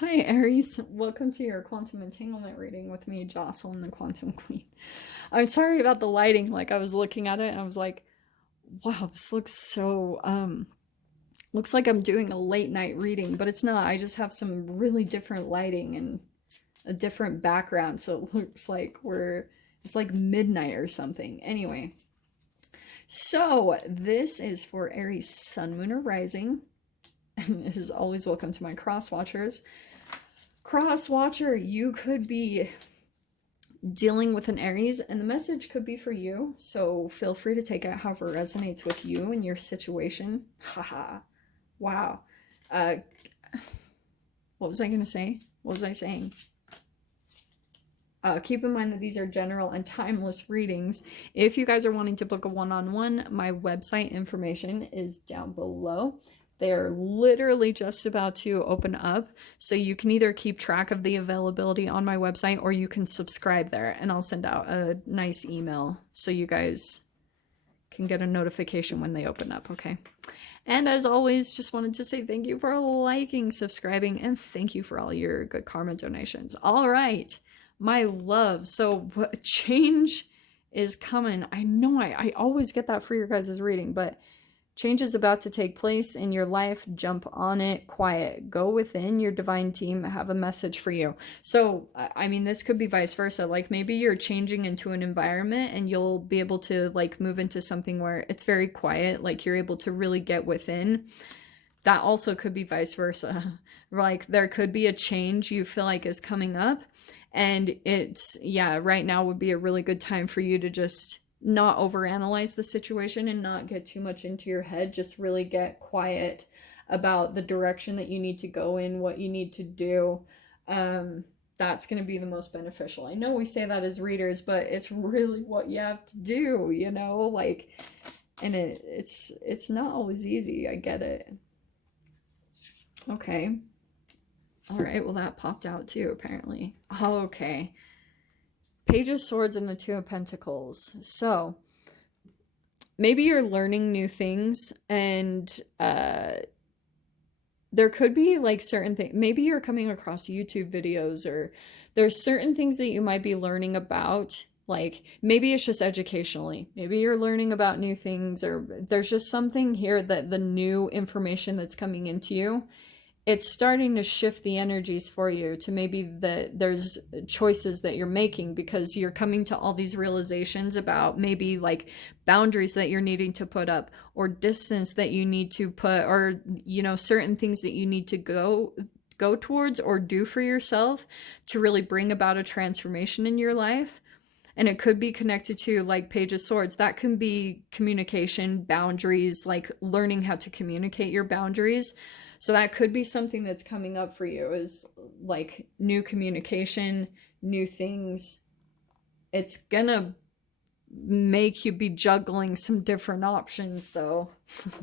Hi, Aries. Welcome to your quantum entanglement reading with me, Jocelyn, the Quantum Queen. I'm sorry about the lighting. Like, I was looking at it and I was like, wow, this looks so, looks like I'm doing a late night reading, but it's not. I just have some really different lighting and a different background. So it looks like it's like midnight or something. Anyway, so this is for Aries Sun, Moon, or Rising. And is always welcome to my cross watchers. Cross watcher, you could be dealing with an Aries, and the message could be for you. So feel free to take it however resonates with you and your situation. Haha. Wow. Uh, what was I going to say? What was I saying? Keep in mind that these are general and timeless readings. If you guys are wanting to book a one-on-one, my website information is down below. They're literally just about to open up, so you can either keep track of the availability on my website or you can subscribe there, and I'll send out a nice email so you guys can get a notification when they open up, okay? And as always, just wanted to say thank you for liking, subscribing, and thank you for all your good karma donations. All right, my love. So change is coming. I know I always get that for your guys' reading, but change is about to take place in your life. Jump on it, quiet. Go within your divine team, have a message for you. So, I mean, this could be vice versa. Like maybe you're changing into an environment and you'll be able to like move into something where it's very quiet, like you're able to really get within. That also could be vice versa. Like there could be a change you feel like is coming up. And it's, yeah, right now would be a really good time for you to just not overanalyze the situation and not get too much into your head. Just really get quiet about the direction that you need to go in, what you need to do. That's going to be the most beneficial. I know we say that as readers, but it's really what you have to do, you know, like, and it's not always easy. I get it. Okay. All right. Well, that popped out too, apparently. Oh, okay. Page of Swords and the Two of Pentacles. So maybe you're learning new things, and there could be like certain things. Maybe you're coming across YouTube videos, or there's certain things that you might be learning about. Like maybe it's just educationally. Maybe you're learning about new things, or there's just something here that the new information that's coming into you, it's starting to shift the energies for you to maybe that there's choices that you're making because you're coming to all these realizations about maybe like boundaries that you're needing to put up, or distance that you need to put, or you know, certain things that you need to go towards or do for yourself to really bring about a transformation in your life. And it could be connected to like Page of Swords. That can be communication, boundaries, like learning how to communicate your boundaries. So that could be something that's coming up for you, is like new communication, new things. It's gonna make you be juggling some different options though,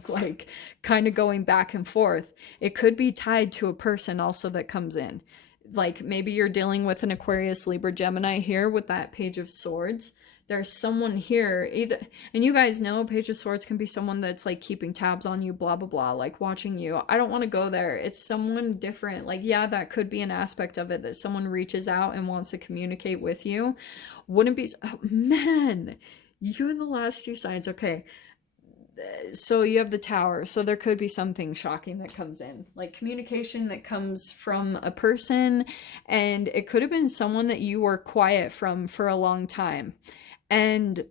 like kind of going back and forth. It could be tied to a person also that comes in. Like maybe you're dealing with an Aquarius, Libra, Gemini here with that Page of Swords. There's someone here, either, and you guys know Page of Swords can be someone that's like keeping tabs on you, blah blah blah, like watching you. I don't want to go there. It's someone different. Like, yeah, that could be an aspect of it, that someone reaches out and wants to communicate with you. Wouldn't be, oh man, you in the last two signs. Okay, so you have the Tower, so there could be something shocking that comes in, like communication that comes from a person, and it could have been someone that you were quiet from for a long time. And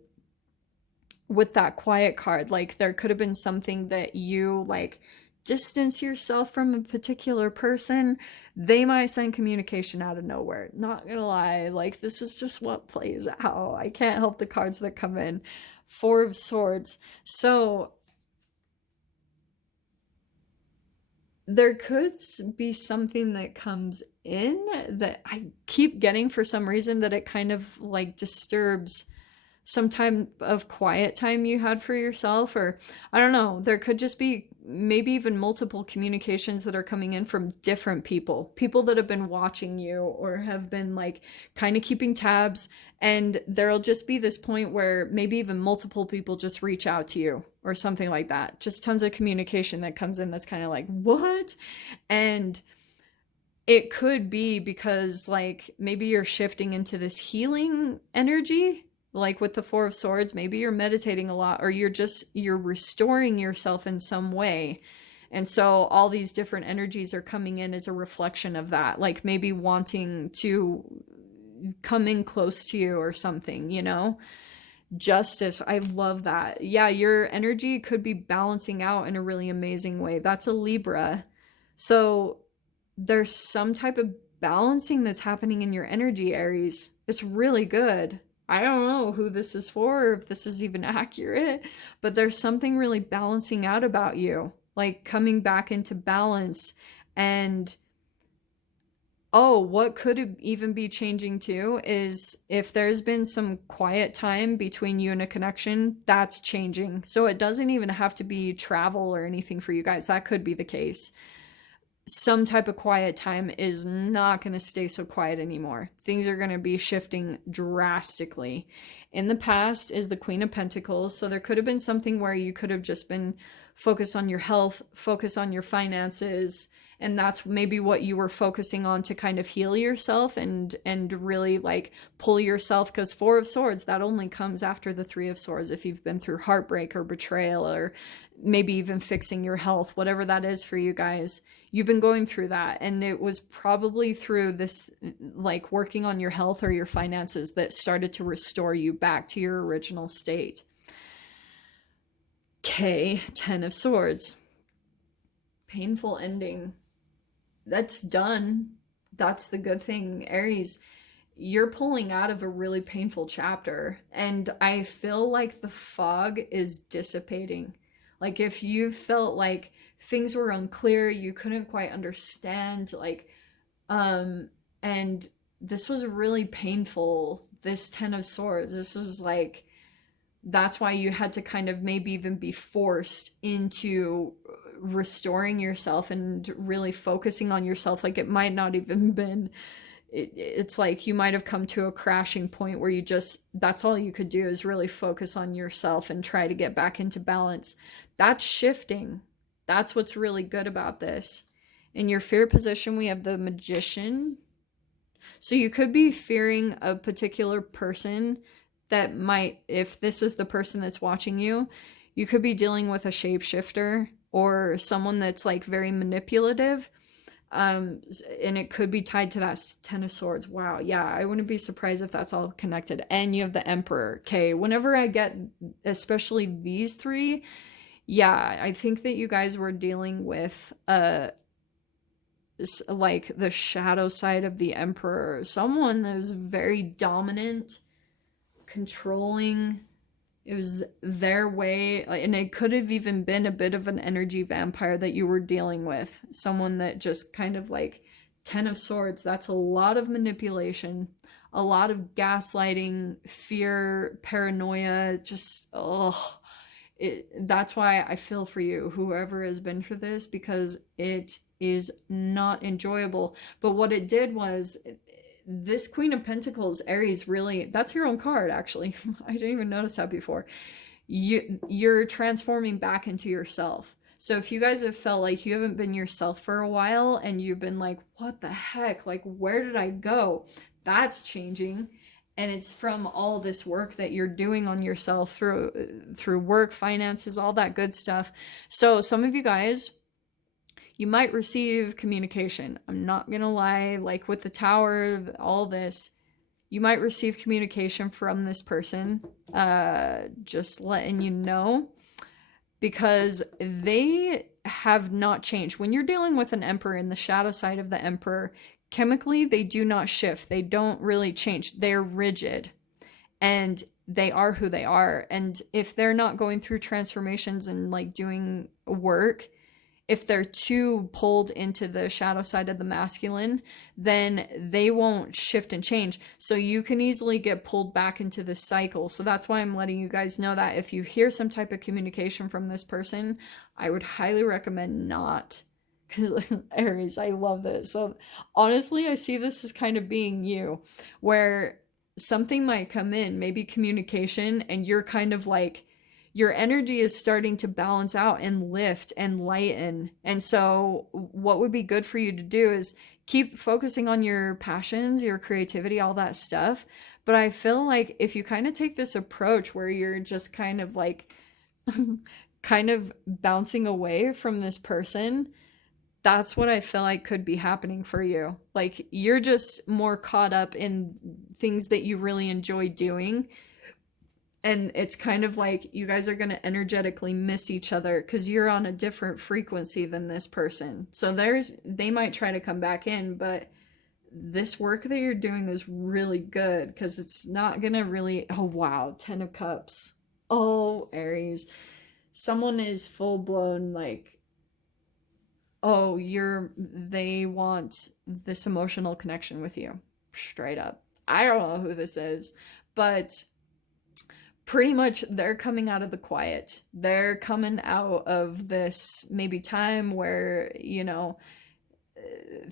with that quiet card, like there could have been something that you like distance yourself from a particular person. They might send communication out of nowhere, not gonna lie. Like this is just what plays out. I can't help the cards that come in. Four of Swords. So there could be something that comes in that I keep getting for some reason, that it kind of like disturbs some time of quiet time you had for yourself. Or I don't know, there could just be maybe even multiple communications that are coming in from different people that have been watching you or have been like kind of keeping tabs, and there'll just be this point where maybe even multiple people just reach out to you or something like that. Just tons of communication that comes in that's kind of like, what? And it could be because like maybe you're shifting into this healing energy, like with the Four of Swords. Maybe you're meditating a lot, or you're restoring yourself in some way. And so all these different energies are coming in as a reflection of that, like maybe wanting to come in close to you or something, you know? Justice, I love that. Yeah, your energy could be balancing out in a really amazing way. That's a Libra. So there's some type of balancing that's happening in your energy, Aries. It's really good. I don't know who this is for, or if this is even accurate, but there's something really balancing out about you, like coming back into balance. And oh, what could even be changing too is if there's been some quiet time between you and a connection, that's changing. So it doesn't even have to be travel or anything for you guys. That could be the case. Some type of quiet time is not going to stay so quiet anymore. Things are going to be shifting drastically. In the past is the Queen of Pentacles. So there could have been something where you could have just been focused on your health, focus on your finances, and that's maybe what you were focusing on to kind of heal yourself and really like pull yourself, because Four of Swords, that only comes after the Three of Swords if you've been through heartbreak or betrayal, or maybe even fixing your health, whatever that is for you guys. You've been going through that, and it was probably through this like working on your health or your finances that started to restore you back to your original state. Okay, 10 of Swords. Painful ending. That's done. That's the good thing, Aries. You're pulling out of a really painful chapter, and I feel like the fog is dissipating. Like if you felt like things were unclear, you couldn't quite understand, like and this was really painful, this 10 of Swords. This was like, that's why you had to kind of maybe even be forced into restoring yourself and really focusing on yourself. Like it might not even been, it's like you might have come to a crashing point where you just, that's all you could do is really focus on yourself and try to get back into balance. That's shifting. That's what's really good about this. In your fear position, we have the Magician. So you could be fearing a particular person that might, if this is the person that's watching you, you could be dealing with a shapeshifter or someone that's like very manipulative. And it could be tied to that 10 of Swords. Wow, yeah, I wouldn't be surprised if that's all connected. And you have the Emperor. Okay, whenever I get especially these three, yeah, I think that you guys were dealing with like the shadow side of the Emperor, someone that was very dominant, controlling. It was their way, and it could have even been a bit of an energy vampire that you were dealing with, someone that just kind of like 10 of Swords. That's a lot of manipulation, a lot of gaslighting, fear, paranoia. Just that's why I feel for you, whoever has been through this, because it is not enjoyable. But what it did was, this Queen of Pentacles, Aries, really, that's your own card, actually. I didn't even notice that before. You're transforming back into yourself. So if you guys have felt like you haven't been yourself for a while and you've been like, what the heck? Like, where did I go? That's changing. And it's from all this work that you're doing on yourself through work, finances, all that good stuff. So some of you guys, you might receive communication. I'm not gonna lie, like with the Tower, all this, you might receive communication from this person, just letting you know, because they have not changed. When you're dealing with an Emperor, in the shadow side of the Emperor, chemically, they do not shift. They don't really change. They're rigid, and they are who they are. And if they're not going through transformations and like doing work, if they're too pulled into the shadow side of the masculine, then they won't shift and change. So you can easily get pulled back into this cycle. So that's why I'm letting you guys know that if you hear some type of communication from this person, I would highly recommend not. Because Aries, I love this. So honestly, I see this as kind of being you, where something might come in, maybe communication, and you're kind of like, your energy is starting to balance out and lift and lighten. And so, what would be good for you to do is keep focusing on your passions, your creativity, all that stuff. But I feel like if you kind of take this approach where you're just kind of like, kind of bouncing away from this person, that's what I feel like could be happening for you. Like, you're just more caught up in things that you really enjoy doing, and it's kind of like you guys are going to energetically miss each other because you're on a different frequency than this person. So they might try to come back in, but this work that you're doing is really good because it's not going to really. Oh wow, 10 of Cups. Oh, Aries, someone is full blown like, oh, they want this emotional connection with you, straight up. I don't know who this is, but pretty much they're coming out of the quiet. They're coming out of this maybe time where,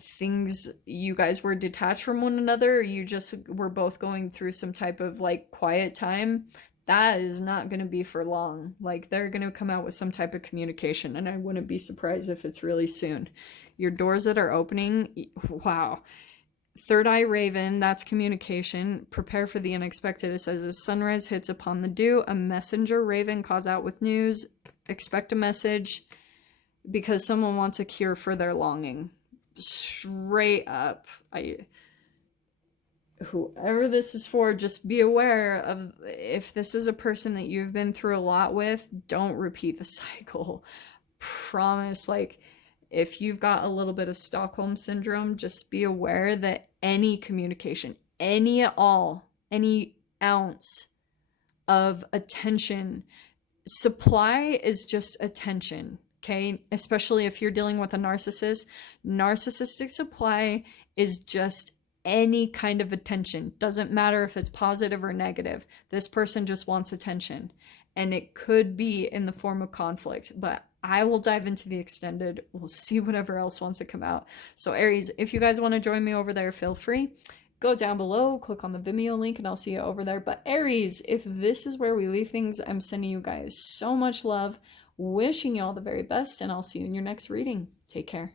things, you guys were detached from one another, you just were both going through some type of like quiet time. That is not going to be for long. Like, they're going to come out with some type of communication, and I wouldn't be surprised if it's really soon. Your doors that are opening, wow. Third eye raven, that's communication. Prepare for the unexpected. It says, as sunrise hits upon the dew, a messenger raven calls out with news. Expect a message because someone wants a cure for their longing. Straight up. Whoever this is for, just be aware of, if this is a person that you've been through a lot with, don't repeat the cycle. Promise. Like, if you've got a little bit of Stockholm syndrome, just be aware that any communication, any at all, any ounce of attention, supply is just attention, okay? Especially if you're dealing with a narcissist. Narcissistic supply is just any kind of attention. Doesn't matter if it's positive or negative. This person just wants attention. And it could be in the form of conflict, but I will dive into the extended. We'll see whatever else wants to come out. So Aries, if you guys want to join me over there, feel free. Go down below, click on the Vimeo link, and I'll see you over there. But Aries, if this is where we leave things, I'm sending you guys so much love, wishing you all the very best, and I'll see you in your next reading. Take care.